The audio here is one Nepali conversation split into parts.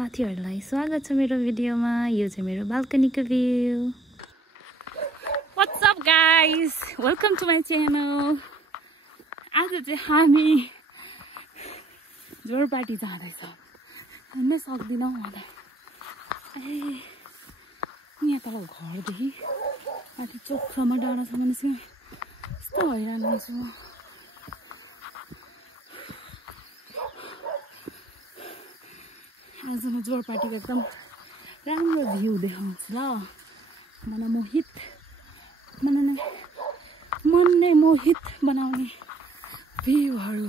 साथीहरुलाई स्वागत छ मेरो भिडियोमा। यो चाहिँ मेरो बाल्कनीको view. What's up guys? Welcome to my channel. आज चाहिँ हामी जोरपाटी जाँदैछ। हिँड्नै सक्दिनौँ होला। यहाँ तल घरदेखि माथि चोकसम्म डाँडासम्म निस्क्नु यस्तो हैरान हुन्छु। आज म जोरपाटीको एकदम राम्रो भ्यू देखाउँछु ल। मन नै मोहित बनाउने भ्यूहरू।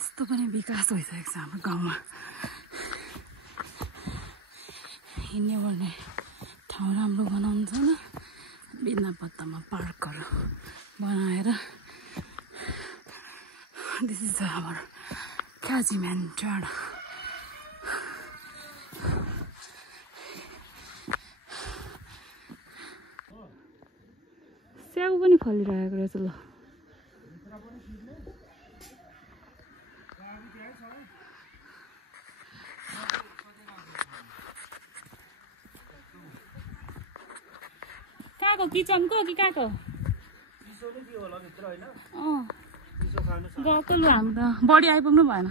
यस्तो पनि विकास भइसकेको छ हाम्रो गाउँमा। हिँड्ने ओर्ने ठाउँ राम्रो बनाउनु छ न, बिना पत्तामा पार्कहरू बनाएर। दिस इज हाम्रो काजीमेन डाँडा। स्याउ पनि फलिरहेको रहेछ ल। कहाँको किचनको कि कहाँको? गएको लु, हामी त बढी आइपुग्नु भएन।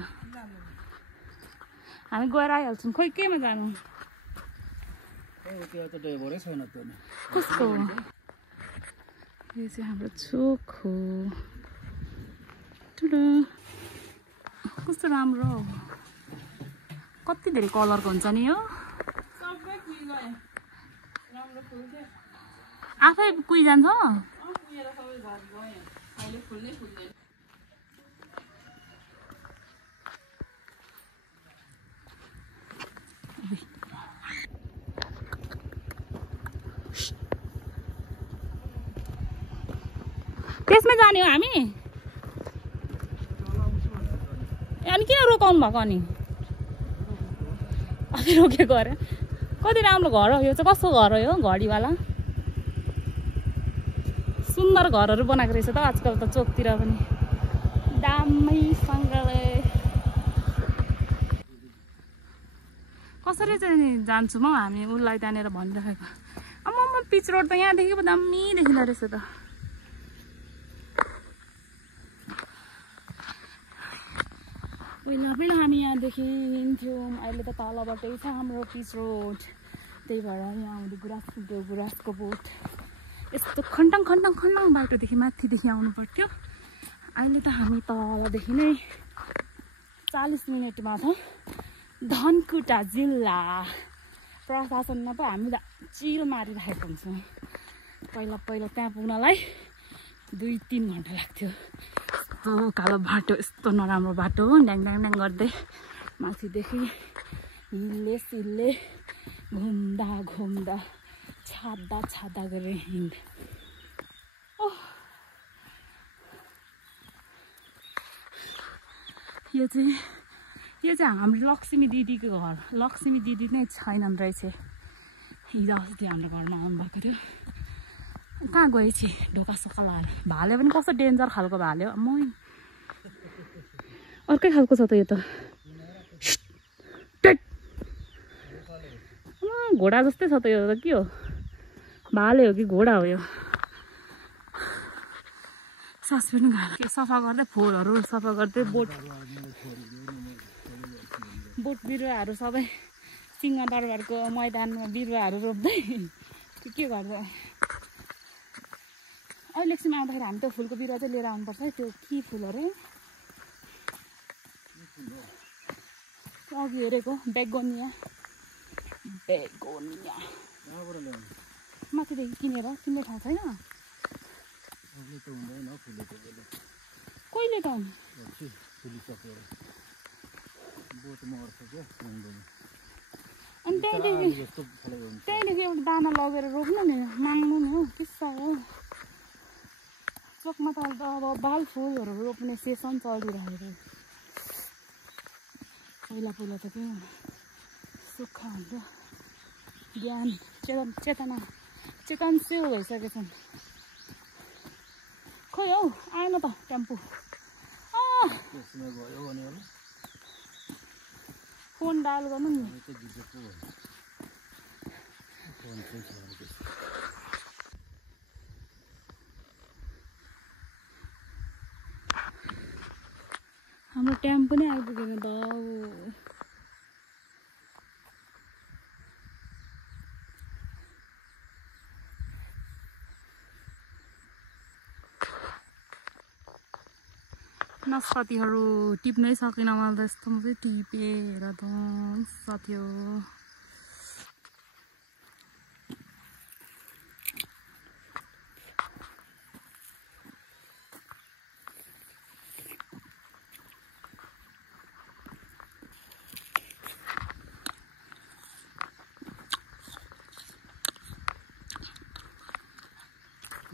हामी गएर आइहाल्छौँ। खोइ केमा जानु? कस्तो हो? यो चाहिँ हाम्रो चोक हो। कस्तो राम्रो हो। कति धेरै कलरको हुन्छ नि यो। आफै कुहि जान्छ। त्यसमै जाने हो हामी? अनि किन रोकाउनु भएको? अनि अघि रोकेको अरे। कति राम्रो घर हो यो चाहिँ। कस्तो घर हो यो? घडीवाला सुन्दर घरहरू बनाएको रहेछ त आजकल त चोकतिर पनि दामीसँगले। कसरी चाहिँ जान्छु म हामी उसलाई त्यहाँनिर भनिरहेको। अब म पिच रोड त यहाँदेखि पो दामी देखिँदो रहेछ त। पहिला हामी यहाँदेखि हिँड्थ्यौँ, अहिले त तलबाटै छ हाम्रो पिच रोड। त्यही भएर यहाँ आउँदै गुराँसको बोट यस्तो खन्डङ बाटोदेखि माथिदेखि आउनु पर्थ्यो। अहिले त हामी तलदेखि नै 40 मिनटमा त धनकुटा जिल्ला प्रशासनमा पो हामी चिल मारिरहेको हुन्छौँ। पहिला त्यहाँ पुग्नलाई 2-3 घन्टा लाग्थ्यो। यस्तो कालो बाटो, यस्तो नराम्रो बाटो ड्याङ गर्दै माथिदेखि हिल्ले घुम्दा छाड्दा गरेर हिँड। यो चाहिँ हाम्रो लक्ष्मी दिदीको घर। लक्ष्मी दिदी नै छैनन् रहेछ। हिजो अस्ति हाम्रो घरमा आउनुभएको थियो। कहाँ गएपछि ढोका सकाल लाएर। भाले पनि कस्तो डेन्जर खालको भाले हो। अर्कै खालको छ त यो त। घोडा जस्तै छ त यो त। के हो? भाले हो कि घोडा हो यो? सास पनि गाह्रो। के सफा गर्दै फोहोरहरू सफा गर्दै बोट बिरुवाहरू सबै सिंहदरबारको मैदानमा बिरुवाहरू रोप्दै के गर्दै। अहिले एकछिन आउँदाखेरि हामी त फुलको बिरुवा चाहिँ लिएर आउनुपर्छ है। त्यो के फुल अरे? अघि हेरेको बेगोनिया। माथिदेखि किनेर। तिमीले थाहा छैन? कहिले त अनि त्यहीँदेखि एउटा दाना लगेर रोप्नु नि माग्नु नि हो किस्सा हो चोकमा त अब बाल फुलहरू रोप्ने सेसन चलिरहेको पहिला पहिला त के सुक्खा हुन्छ ज्ञान चेतनशील भइसकेछन् खोइ हौ आएन त टेम्पो फोन डायल गर्नु नि हाम्रो टेम्पो नै आइपुगेन त साथीहरू टिप्नै सकेन मैले त यस्तो मात्रै टिपेर त साथी हो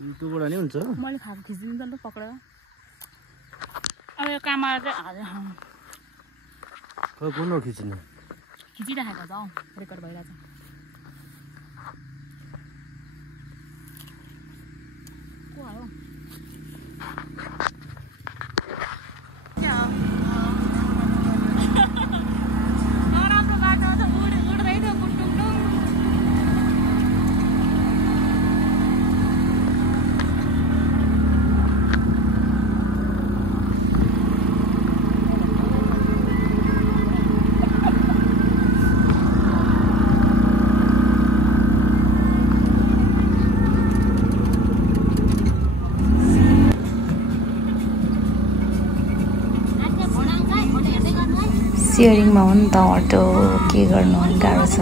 युट्युबबाट नि हुन्छ मैले खाएको खिचिदिन्छ नि त पक्रेर अब यो काममा चाहिँ कुन हो खिच्नु खिचिराखेको छ हौ रेकर्ड भइरहेछ को आयो नराम्रो बाटो त उड्दै थियो बुटुङडुङ सियरिङमा हो नि त अटो के गर्नु गाह्रो छ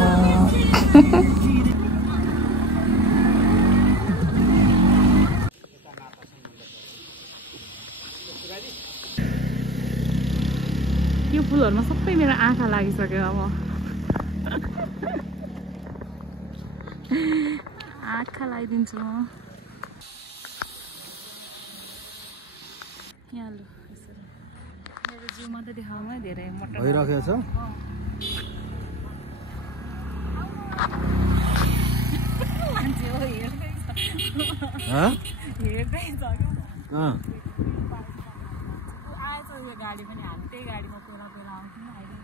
यो फुलहरुमा सबै मेरो आँखा लागिसक्यो अब आँखा लगाइदिन्छु म यहाँ लु मेरो जिउ मात्रै देखाउमै धेरै मोटो भइराखेको छ मान्छे हो हेर्दै छ हेर्दै छ आएछ यो गाडी पनि हामी त्यही गाडीमा पेला पेला आउँथ्यौँ अहिले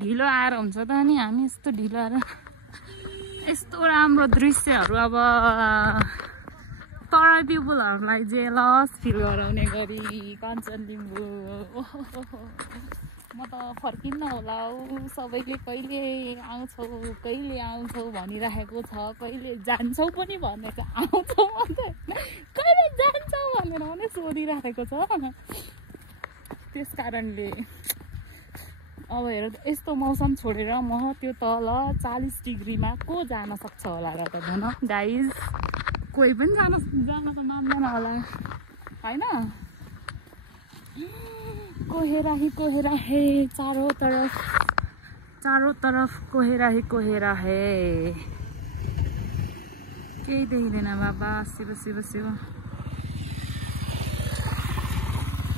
ढिलो आएर हुन्छ त नि हामी यस्तो ढिलो आएर यस्तो राम्रो दृश्यहरू अब तराई पिपुलहरूलाई जेलस फिल गराउने गरी कञ्चनलिम्बू म त फर्किन्न होला हौ सबैले कहिले आउँछौ भनिराखेको छ कहिले जान्छौ पनि भनेको आउँछौ मात्रै कहिले जान्छौ भनेर पनि सोधिराखेको छ त्यस कारणले अब हेर यस्तो मौसम छोडेर म त्यो तल 40 डिग्रीमा को जान सक्छ होला र त भन गाइज कोही पनि जान त मान्दैन होला हैन कोहेरा हे चारों तरफ कोहेरा है केही देखिँदैन बाबा शिव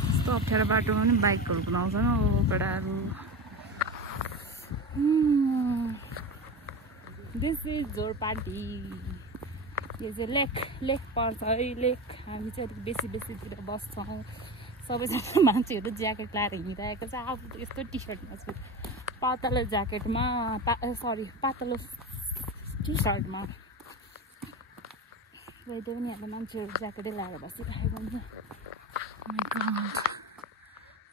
यस्तो अप्ठ्यारो बाटोमा पनि बाइकहरू कुदाउँछन् हो केटाहरू दिस इज जोरपाटी यो चाहिँ लेक पर्छ है लेक हामी चाहिँ अलिक बेसीतिर बस्छौँ सबैजना मान्छेहरू ज्याकेट लाएर हिँडिरहेको छ आफू त यस्तो टी सर्टमा छु पातलो ज्याकेटमा पातलो टी सर्टमा वैद्य पनि यहाँ मान्छेहरू ज्याकेटै लाएर बसिरहेको हुन्छ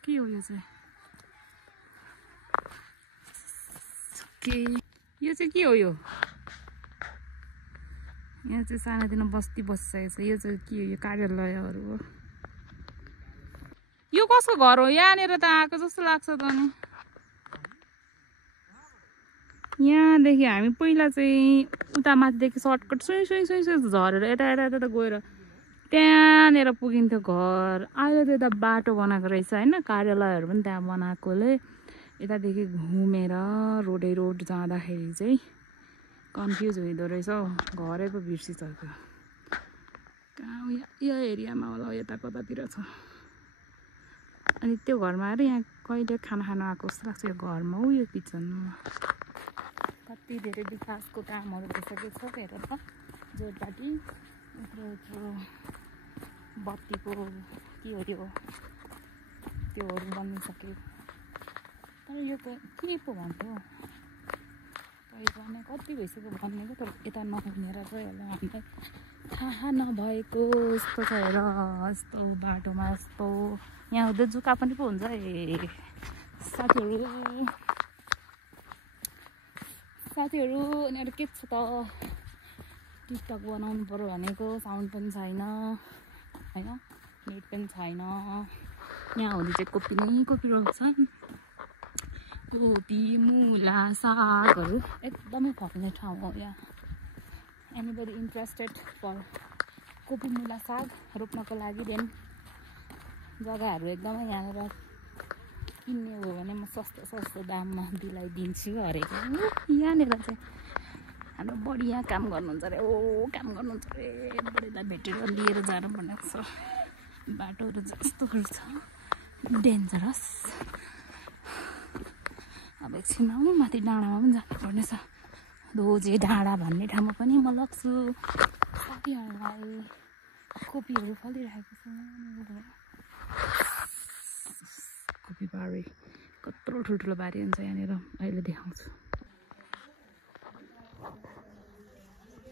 के हो यो चाहिँ यो चाहिँ के हो यो यहाँ चाहिँ सानोतिनो बस्ती बसिसकेको छ यो चाहिँ के हो यो कार्यालयहरू हो यो कसको घर हो यहाँनिर त आएको जस्तो लाग्छ त नि यहाँदेखि हामी पहिला चाहिँ उता माथिदेखि सर्टकट सुई सुई सुई सुई झरेर यता यता यता गएर त्यहाँनिर पुगिन्थ्यो घर। अहिले त यता बाटो बनाएको रहेछ होइन, कार्यालयहरू पनि त्यहाँ बनाएकोले यतादेखि घुमेर रोडै रोड जाँदाखेरि चाहिँ कन्फ्युज हुँदो रहेछ हौ, घरै पो बिर्सिसक्यो। कहाँ यो एरियामा होला, यता कतातिर छ। अनि त्यो घरमा आएर यहाँ कहिले खाना खानु आएको जस्तो लाग्छ। यो घरमा हो, यो किचनमा कति धेरै विकासको कामहरू भइसकेको छ। हेर त जोरपाटी यत्रो यत्रो बत्तीको के हो त्योहरू बनिसक्यो। तर यो के पो भन्थ्यो भने कति भइसक्यो भनेको, तर यता नघुमेर चाहिँ होला हामीलाई थाहा नभएको यस्तो छ। हेर यस्तो बाटोमा यस्तो यहाँ हुँदै जुका पनि पो हुन्छ। साथीहरू यिनीहरू के छ त, टिकटक बनाउनु पर्यो भनेको साउन्ड पनि छैन होइन, नेट पनि छैन। यहाँ हुँदै चाहिँ कोपी नै कोपी रोप्छन्। कोपी मुला सागहरू एकदमै फल्ने ठाउँ हो यहाँ। एनीबडी इन्ट्रेस्टेड फर कोपी मुला साग रोप्नको लागि देन जग्गाहरू एकदमै यहाँनिर किन्ने हो भने म सस्तो दाममा दिलाइदिन्छु हरेक। यहाँनिर चाहिँ हाम्रो बडी यहाँ काम गर्नुहुन्छ अरे, काम गर्नुहुन्छ अरे। बडीलाई भेटेर लिएर जानु भनेको छ। बाटोहरू जस्तोहरू छ, डेन्जरस। अब एकछिनमा माथि डाँडामा पनि जानुपर्ने छ। दोजे डाँडा भन्ने ठाउँमा पनि म लग्छु साथीहरूलाई। कोपीहरू फलिरहेको छ। कोपी बारी कत्रो ठुल्ठुलो बारी हुन्छ यहाँनिर, अहिले देखाउँछु।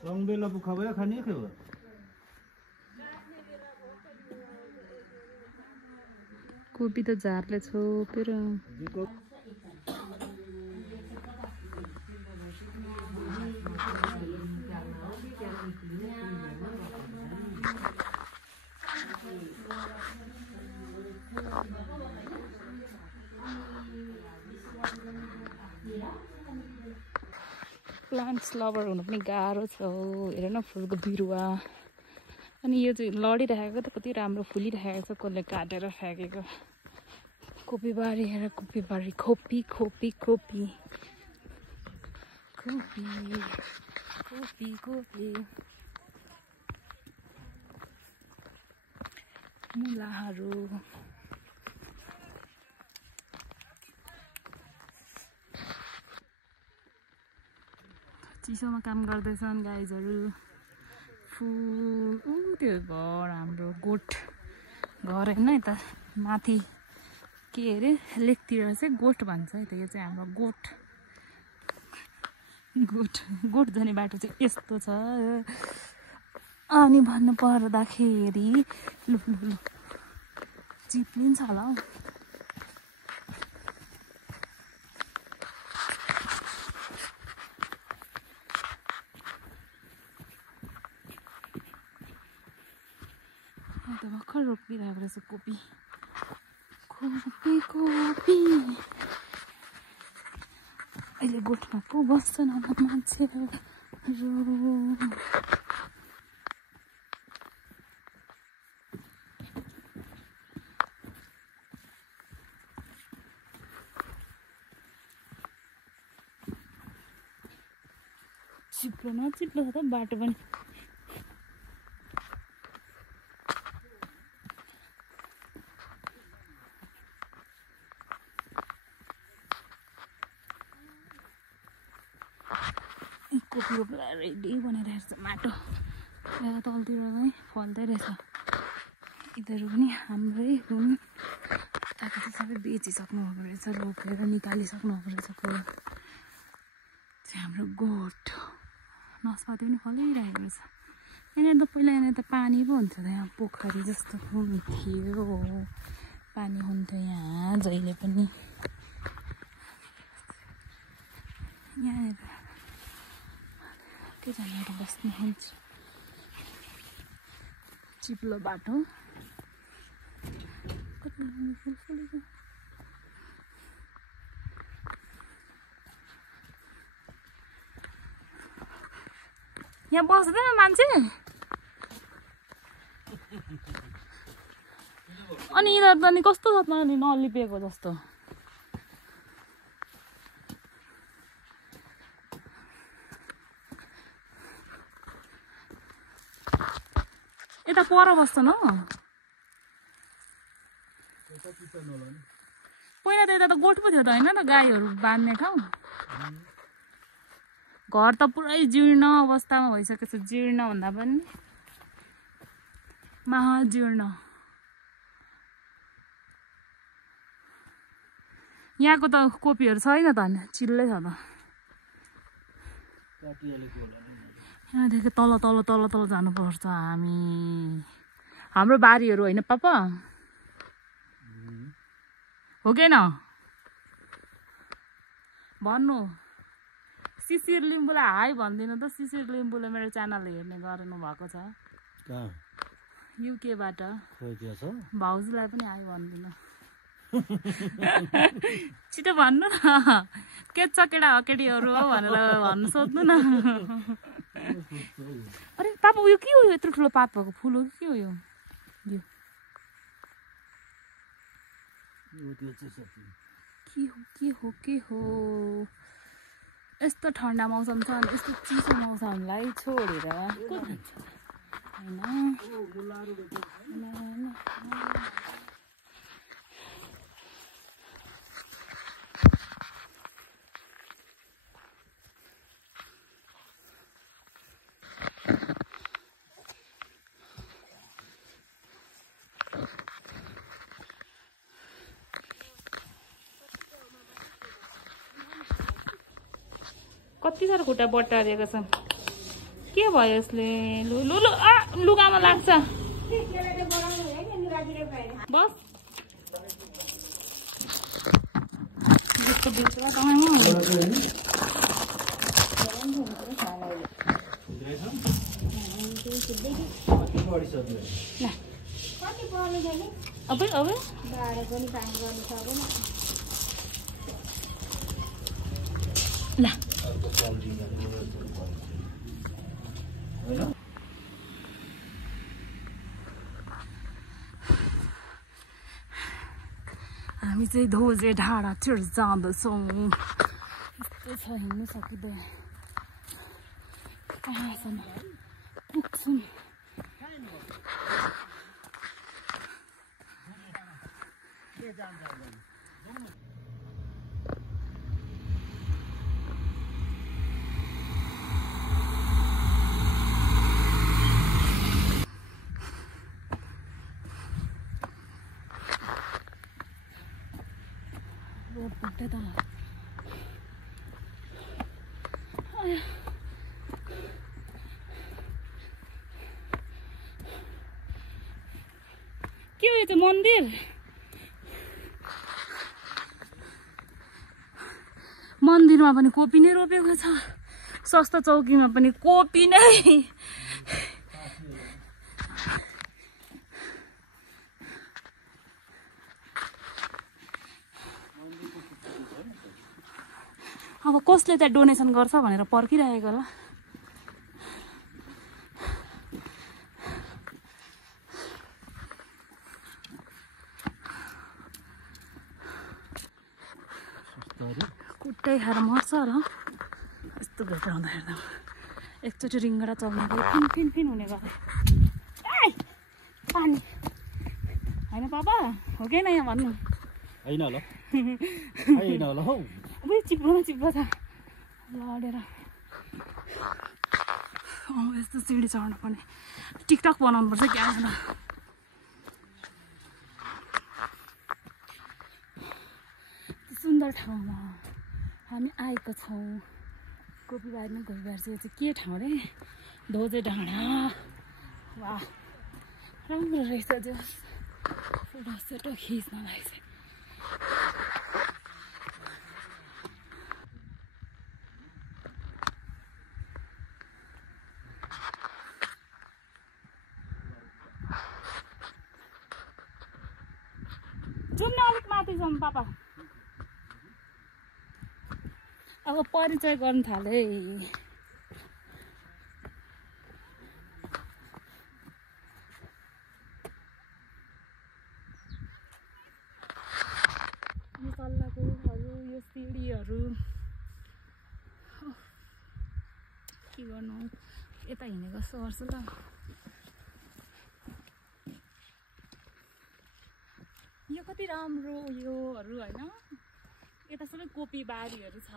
रङबेला बुखा भयो खाने के हो? कोपी त झारले छोपेर प्लान्ट्स लभर हुनु पनि गाह्रो छ। हेर न फुलको बिरुवा। अनि यो चाहिँ लडिरहेको त कति राम्रो फुलिरहेको छ, कसले काटेर फ्याँकेको। कोपी बारी हेर, कोपी बारी, खोपी खोपी खोपी खोपी खोपी खोपी मुलाहरू। चिसोमा काम गर्दैछन् गाइजहरू। फुल त्यो घर हाम्रो गोठ घर होइन, यता माथि के अरे लेकतिर चाहिँ गोठ भन्छ है त। यो चाहिँ हाम्रो गोठ जाने बाटो चाहिँ यस्तो छ। अनि भन्नु पर्दाखेरि लु चिप्लिन्छ होला हौ। भर्खर रोपिरहेको रहेछ कोपी। अहिले गोठमा पो बस्छन् होला मान्छेहरू। चिप्लो नचिप्लो छ त बाटो पनि। कोपी रोप्दा रेडी बनाइरहेको छ माटो। यहाँ तलतिर चाहिँ फल्दै रहेछ। यिनीहरू पनि हाम्रै हुन्। यताको चाहिँ सबै बेचिसक्नु भएको रहेछ, रोपेर निकालिसक्नु भएको रहेछ। चाहिँ हाम्रो गोठ। नासपाती पनि फलिरहेको रहेछ। यहाँनिर त पहिला यहाँनिर त पानी पो हुन्थ्यो त, यहाँ पोखरी जस्तो हुन्थ्यो। पानी हुन्थ्यो यहाँ जहिले पनि। यहाँनिर कतिजनाहरू बस्नुहुन्छ। चिप्लो बाटो कति राम्रो फुल फुलेको। यहाँ बस्दैन मान्छे अनि यिनीहरू त नि कस्तो छ त नि नलिपेको जस्तो यता पर बस्छन् हो पहिला त यता त गोठ पो थियो त होइन त गाईहरू बाँध्ने ठाउँ घर त पुरै जीर्ण अवस्थामा भइसकेको छ जीर्ण भन्दा पनि महाजीर्ण यहाँको त कोपीहरू छैन त चिल्लै छ त यहाँदेखि तल तल तल तल जानुपर्छ हामी हाम्रो बारीहरू होइन पापा हो कि न भन्नु शिशिर लिम्बुलाई हाई भनिदिनु त शिशिर लिम्बुले मेरो च्यानल हेर्ने गर्नु भएको छ युकेबाट भाउजूलाई पनि हाई भनिदिनु छिटो भन्नु न के छ केटा हो केटीहरू हो भनेर भन्नु सोध्नु न अरे पापा उयो के हो यत्रो ठुलो पात भएको फुल हो कि के हो यो के हो यस्तो ठन्डा मौसम छ अनि यस्तो चिसो मौसमलाई छोडेर होइन कति साह्रो खुट्टा बट्टारिएको छ के भयो यसले लु लु लु लुगामा लाग्छ बस अब ल हामी चाहिँ धोजे डाँडातिर जाँदैछौँ यस्तो छ हिँड्नु सकिँदैन कहाँसम्म पुग्छौँ रोडबाट त के हो यो चाहिँ मन्दिर मन्दिरमा पनि कोपी नै रोपेको छ सस्ता चौकीमा पनि कोपी नै अब कसले त्यहाँ डोनेसन गर्छ भनेर पर्खिरहेको होला खुट्टै खाएर मर्छ होला यस्तो भेट आउँदा हेर्दा एकचोटि रिङ्गडा चल्ने गयो फिन फिन फिन हुने गर्यो पानी होइन पापा हो कि यहाँ भन्नु होइन होला होइन होला हौ अब चिप्लो छ लडेर यस्तो सिँढी चढ्नु पर्ने टिकटक बनाउनु पर्छ क्या सुन्दर ठाउँमा हामी आएको छौँ कोपीबारीमा गइबार चाहिँ के ठाउँ रे धोजे डाँडा वाह राम्रो रहेछ जो फोटो खिच्नलाई चाहिँ जुम्न अलिक माथि छौँ पापा अब परिचय गर्नु थाले बाटोहरू यो सिडीहरू के गर्नु यता हिँडेको जस्तो गर्छु ल यो कति राम्रो योहरू होइन यता सबै कोपी बारीहरू छ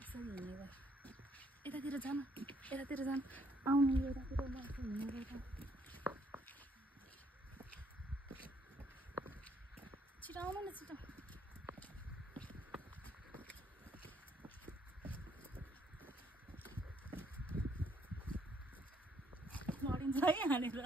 यसरी हिँडेर यतातिर जानु आउनु यतातिर माथि हिँडेर छिटो आउनु न छिटो लडिन्छ है हानेर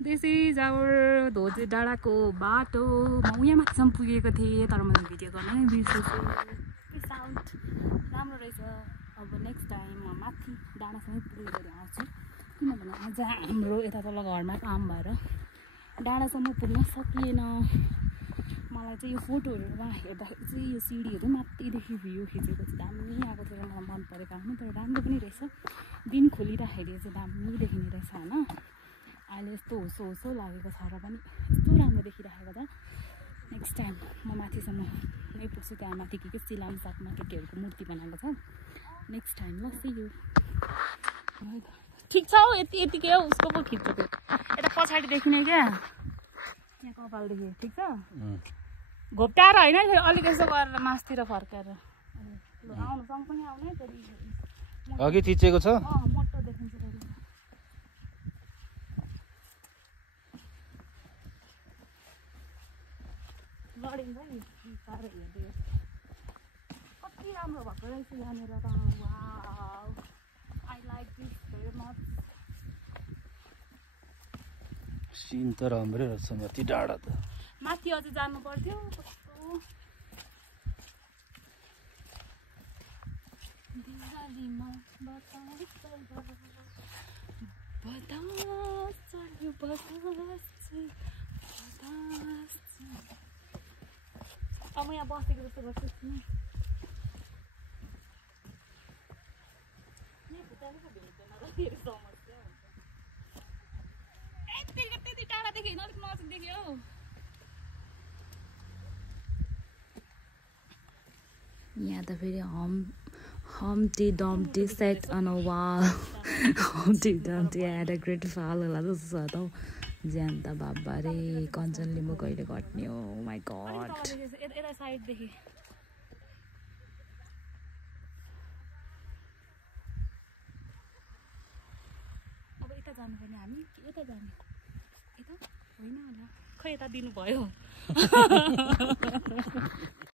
दिस इज आवर धोजे डाँडाको बाटो म यहाँ माथिसम्म पुगेको थिएँ तर मैले भिडियो गर्न नै बिर्सेछु साउन्ड राम्रो रहेछ अब नेक्स्ट टाइम म माथि डाँडासँगै पुगेर आउँछु किनभने आज हाम्रो यता तल घरमा काम भएर डाँडासम्म पुग्न सकिएन मलाई चाहिँ यो फोटोहरूमा हेर्दाखेरि चाहिँ यो सिडीहरू माथिदेखि भ्यू खिचेको चाहिँ दामी आएको थियो मलाई मन परेको आफ्नो तर राम्रो पनि रहेछ दिन खोलिराखेर चाहिँ दामी देखिने रहेछ होइन अहिले यस्तो होसो लागेको छ र पनि यस्तो राम्रो देखिराखेको छ नेक्स्ट टाइम म माथिसम्म नै पुग्छु त्यहाँ माथि के सिलाम साथमा केटीहरूको मूर्ति बनाएको छ नेक्स्ट टाइम ल सी यु ठिक छ हौ यतिकै हो उसको पो खिच्छु यता पछाडि देखिने क्या यहाँ कपालदेखि ठिक छ घोप्टाएर होइन फेरि अलिक यसो गरेर मासतिर फर्काएर आउनु सँगसँगै आउने फेरि अघि थिचेको छ मोटो देखिन्छ फेरि लडिन्छ नि साह्रो हेर्दै कति राम्रो भएको रहेछ यहाँनिर त wow I like this very much सिन त राम्रै रहेछ माथि डाँडा त माथि अझै जानु पर्थ्यो कस्तो दिवालीमा अब म यहाँ बसेको जस्तो गर्छु नि त्यति टाढादेखि होइन अलिक नजिकदेखि हौ यहाँ त फेरि Humpty Dumpty sat on a wall. Humpty Dumpty had a great fall होला जस्तो छ त हौ ज्यान त बाबा रे कञ्चन लिम्बू कहिले घट्ने हो माई गड यता साइडदेखि अब यता जानुपर्ने हामी यता जाने यता होइन होला खै यता दिनुभयो